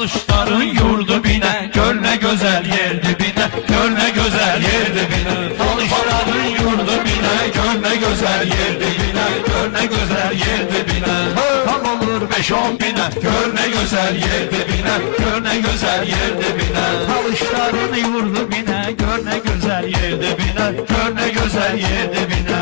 Alışların yurdu bine, gör ne güzel yer dibine, gör ne güzel yer dibine. Alışların yurdu bine, gör ne güzel yer dibine, gör ne güzel yer dibine. Tam olur 5-10 bine, gör ne güzel yer dibine, gör ne güzel yer dibine. Alışların yurdu bine, gör ne güzel yer dibine, gör ne güzel yer dibine.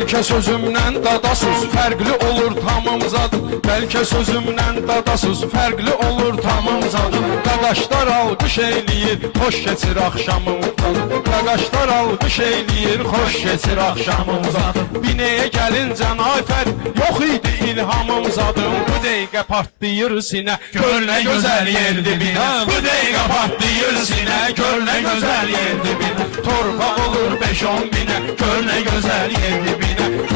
Belki sözümden dadasız, fərqli olur tamamzadım. Belki sözümden dadasız, fərqli olur tamamzadım. Qaqaşlar alqış eyləyir, xoş keçir axşamımızdan. Qaqaşlar alqış eyləyir, xoş keçir axşamımızdan. Binəyə gəlincə nayfər, yox idi ilhamımzadım. Bu dəqiqə partlayır sinə, gör nə gözəl yer dibinə. Bu dəqiqə partlayır sinə, gör nə gözəl yer dibinə. Torpaq olur 5-10 binə, gör nə gözəl yer dibinə.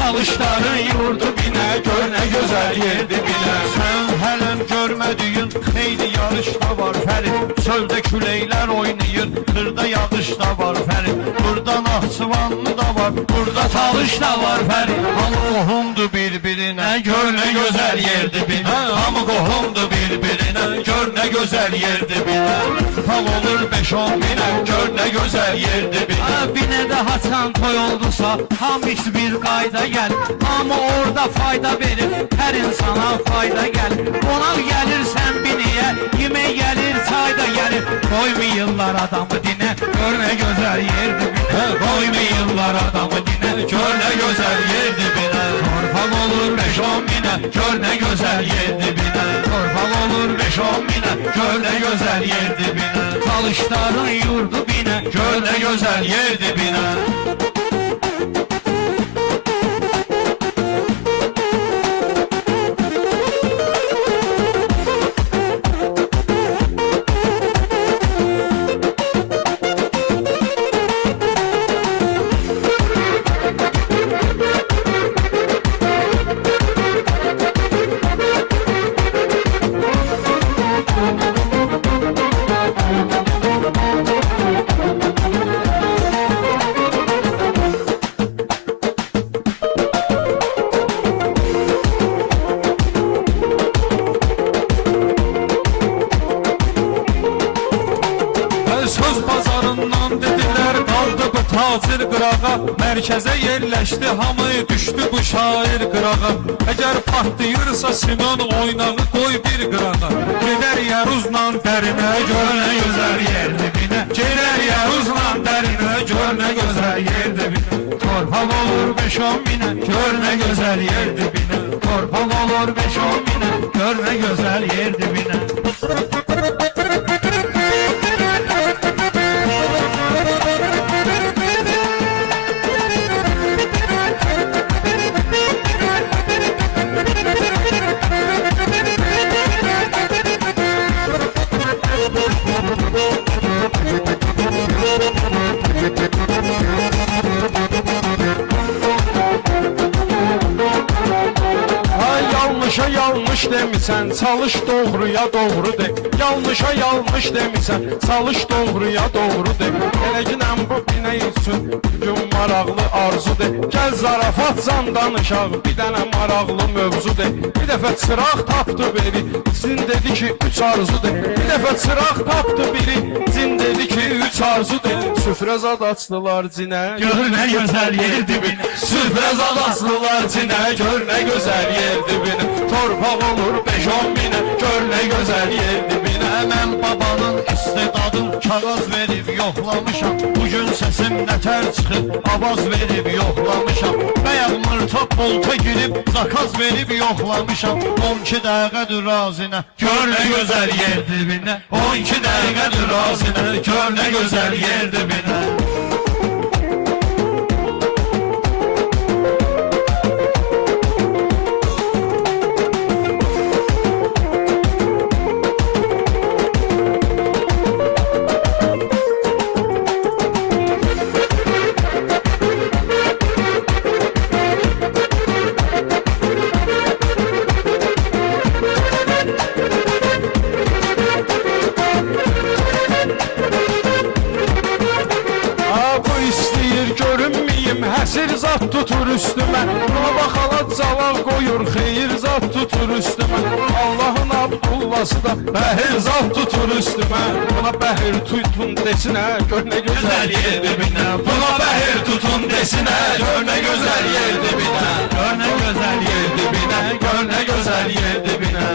Alışların yurdu bine, gör ne güzel yer dibine. Sen helen görmediğin xeyli yarış da var Ferit. Çölde küleyler oynayır, kırda yağış da var Ferit. Burada Nahçıvanlı da var, burada Talış da var Ferit. Hamı qohumdu birbirine, gör ne güzel yer dibine. Hamı qohumdu birbirine, gör ne güzel yer dibine. Tam olur 5-10 bine, gör ne güzel yer dibine. Bine de haçan toy oldusa, tam bir qayda gel. Ama orada fayda verir, her insana fayda gel. Ona gelirsen biniye, yemeğe gelir çayda gelir. Koymayırlar adamı dine, gör ne güzel yer dibine. Koymayırlar adamı dine, gör ne güzel yer dibine. Torpaq olur 5-10 bine, gör ne güzel yer dibine. Torpaq olur 5-10 bine, gör ne güzel yer dibine. Talışların yurdu bine, gör ne güzel yer dibine. Söz bazarından dediler, qaldı bu tacir qırağa. Mərkəzə yerləşdi, hamı düşdü bu şair qırağa. Əgər partlayırsa Sinon oynağı qoy bir qırağa. Gedər Yaruzla dərinə, gör nə gözəl yer dibinə. Gedər Yaruzla dərinə, gör nə gözəl yer dibinə. Torpaq olur 5-10 binə, gör nə gözəl yer dibinə. Torpaq olur 5-10 binə, gör nə gözəl yer dibinə. Yanlışa yanlış demisən, çalış doğruya doğru de. Yanlışa yanlış demisən, çalış doğruya doğru de. Gələcəkəm bu binə üçün gün maraqlı arzu de. Gəl zarafatcan danışaq, bir dənə maraqlı mövzu de. Bir dəfə çıraq tapdı biri, cin dedi ki 3 arzu de. Bir dəfə çıraq tapdı biri, cin dedi ki 3 arzu de. Süfrə zad açdılar cinə, Gör nə gözəl yer dibinə. süfrə zad açdılar cinə, gör nə gözəl yer dibinə. Torpaq olur 5-10 minə, gör nə gözəl yer dibinə. Mən babanın istedadım kağız verib yoxlamışam. Bugün səsim nətər çıxıb avaz verib yoxlamışam. Bəyəm mırtap bolta girib zakaz verib yoxlamışam. 12 dəqiqədir razinə, gör nə gözəl yer dibinə. 12 dəqiqədir razinə, gör nə gözəl yer dibinə. Həsir zat tutur üstümə, buna baxala calaq qoyur, xeyir zat tutur üstümə. Allahın Abdullası da bəhir zat tutur üstümə. Buna bəhir tutun desinə, gör nə gözəl yer dibinə. Buna bəhir tutun desinə, gör nə gözəl yer dibinə. Gör nə gözəl yer dibinə, gör nə gözəl yer dibinə.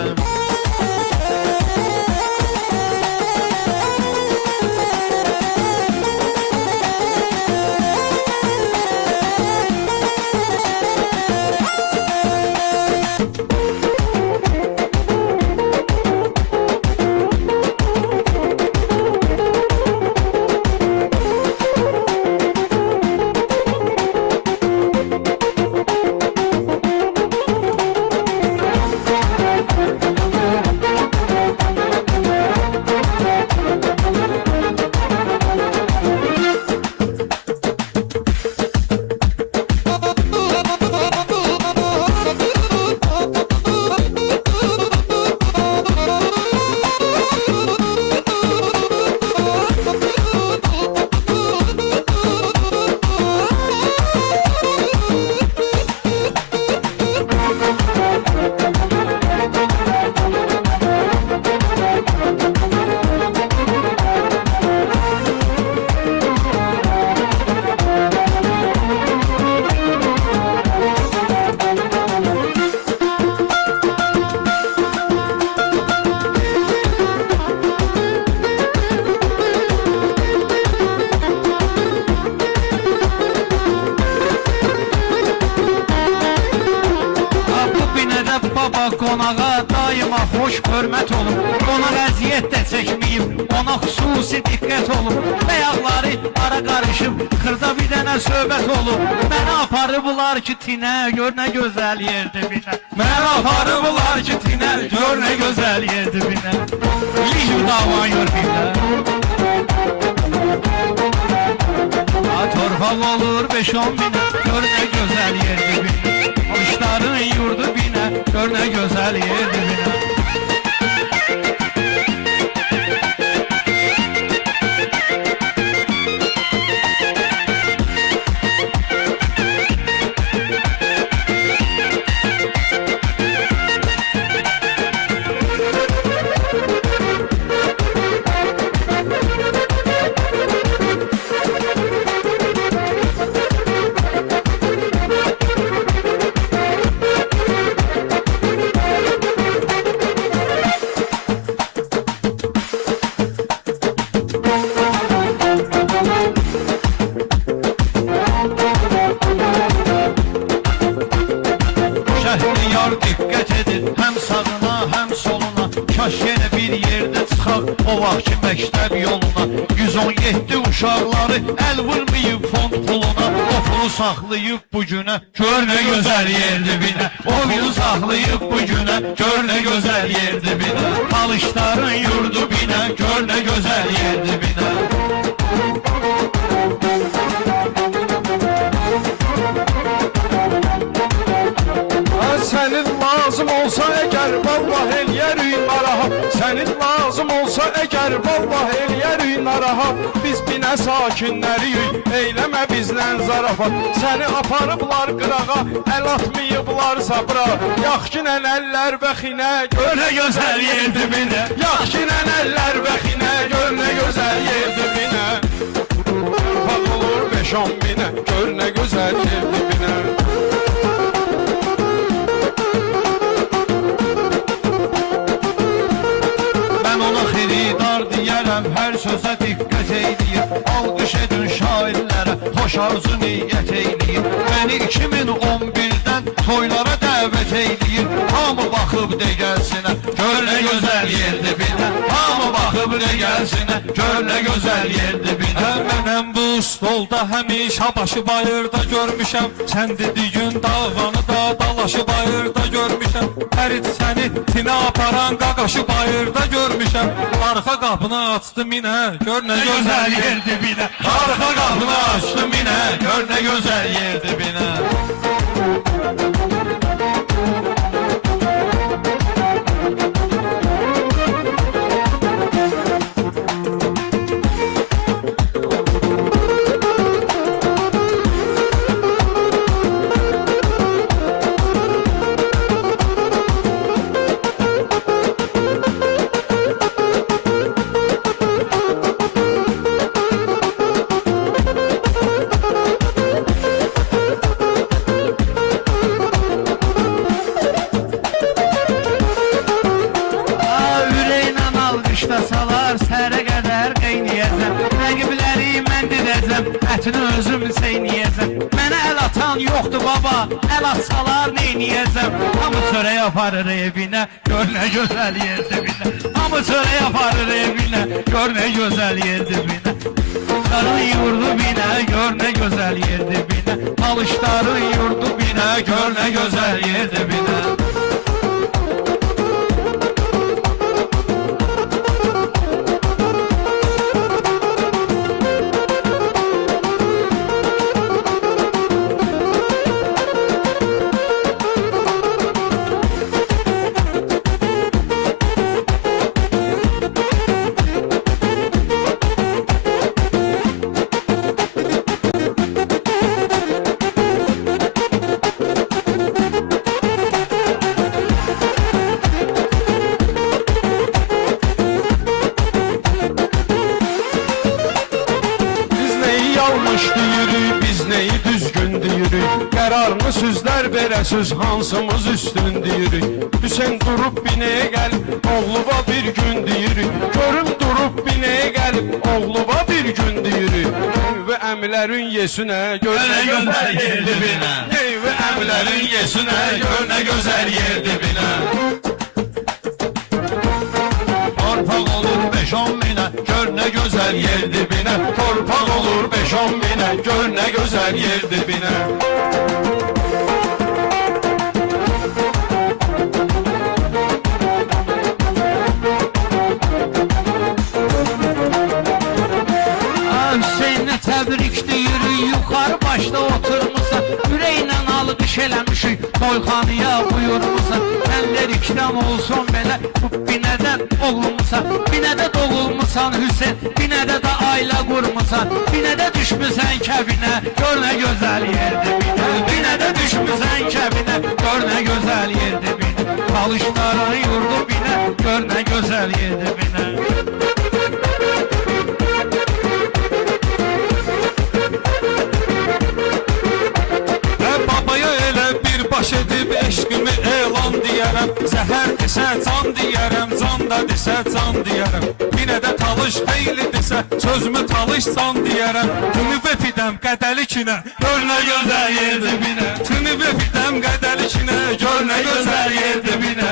Qonağa daima xoş hörmət olun. Ona vəziyyət də çəkməyib, ona xüsusi diqqət olun. Bəyaqları ara qarışıb, xırda bir dənə söhbət olub. Məni aparıblar ki tinə, gör nə gözəl yer dibinə. Məni aparıblar ki tinə, gör nə gözəl yer dibinə. Lihiv davan gör binə. Torpaq olur 5-10 minə, gör nə gözəl yer dibinə. Alışların yurdu binə, gör nə gözəl yer dibinə. Kaş yenə bir yerdə çıxaq o vaxt ki məktəb yoluna. 117 uşaqları əl vurmayıb fond puluna. O pulu saxlayıb bugünə, gör nə gözəl yer dibinə. O pulu saxlayıb bugünə, gör nə gözəl yer dibinə. Alışların yurdu binə, gör nə gözəl yer dibinə. Sənin lazım olsa vallah eləyərik narahat. Sənin lazım olsa əgər vallah eləyərik narahat. Biz binə sakinləriyik, eyləmə bizlən zarafat. Səni aparıblar qırağa, əl atmayıblarsa bıra. Yax ki nənəllər və xinə, gör nə gözəl yer dibinə. Yax ki nənəllər və xinə, gör nə gözəl yer dibinə. Torpaq olur 5-10 binə, gör nə gözəl yer dibinə. Hər sözə diqqət eyləyir, alqış edin şairlərə, xoş arzu niyyət eyləyir. Məni 2011-dən toylara dəvət eyləyir, hamı baxıb de gəlsinə, gör nə gözəl yer dibinə. Hamı baxıb de gəlsinə, gör nə gözəl yer dibinə. Mənəm bu stolda həmişə başı bayırda görmüşəm. Sən dediyin davanı da dalaşı bayırda görmüşəm. Hərit səni tinə aparan qaqaşı bayırda görmüşəm. Arxa qapını açdım minə, gör nə gözəl yer dibinə. Arxa qapını açdım minə, gör nə gözəl yer dibinə. Salar sərə qədər qeyniyəcəm. Rəqibləri mən didəcəm, ətini özüm seyniyəcəm. Mənə əl atan yoxdur baba, əl atsalar neyniyəcəm. Hamı çörək aparır evinə, gör nə gözəl yer dibinə. Hamı çörək aparır evinə, gör nə gözəl yer dibinə. Alışların yurdu binə, gör nə gözəl yer dibinə. Alışların yurdu binə, gör nə gözəl yer dibinə. Biz neyi düzgün deyirik, kararlı sözler verəsiz hansımız üstün deyirik. Hüseyin durup bineye gelip oğluba bir gün deyirik. Görüm durup bineye gelip oğluba bir gün deyirik. Ve əmilərin yesinə gör nə gözəl yer dibinə. Ve əmilərin yesinə gör nə gözəl yer dibinə. Torpaq olur 5-10 minə, gör nə gözəl yer dibinə. Torpaq olur 5-10 binə, gör nə gözəl yer dibinə. Hüseynə təbrikdir, yürü yuxarı başda oturmuşsan. Ürəklə alqış eləmişik, toyxanıya buyurmuşsan. Əllərikdən olsun belə, bu binədən oğlumusan. Binədə doğulmuşsan Hüseyn, binədə də ailə qurmuşsan. Binədə düşmüsən kəbinə, gör nə gözəl yer dibinə. Binədə düşmüsən kəbinə, gör nə gözəl yer dibinə. Talışların yurdu binə, gör nə gözəl yer dibinə. Baş edib eşqimi elan deyərəm. Zəhər desə can deyərəm, can da desə can deyərəm. Binə də talış xeylidirsə, sözümü talış can deyərəm. Tünüb öpidəm qədəlikinə, gör nə gözəl yer dibinə. Tünüb öpidəm qədəlikinə, gör nə gözəl yer dibinə.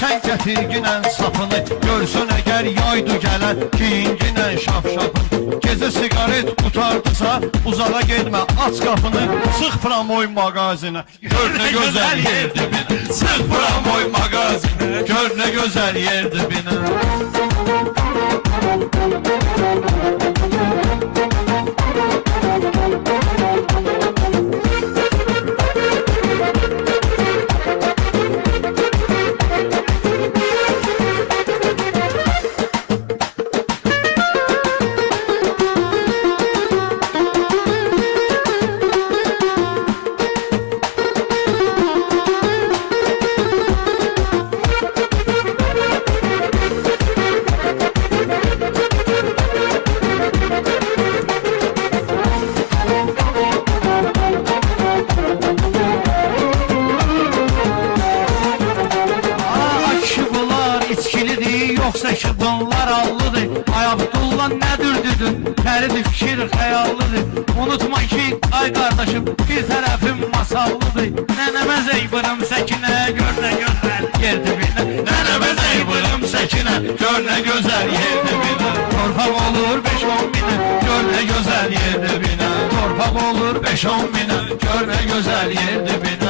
Sən gətir ginən sapını, görsün əgər yaydı gələn, giyin ginən şaf-şafın. Gecə Gecə sigaret qutardısa uzağa getmə, aç qapını, çıx Framoy mağazinə. Gör nə gözəl yer dibinə, çıx Framoy mağazinə. Gör nə gözəl yer dibinə. Yoksa şıdınlar allıdır. Ay Abdullah ne dürdüdün? Fəridi fikir xəyallıdır. Unutma ki ay kardeşim bir tarafım masallıdır. Nənəmə zeybirim səkinə gör nə gözəl yer dibinə. Nənəmə zeybirim səkinə, gör nə gözəl yer dibinə. Torpaq olur 5-10 minə Gör nə gözəl yer dibinə. Torpaq olur 5-10 minə, gör nə gözəl yer dibinə.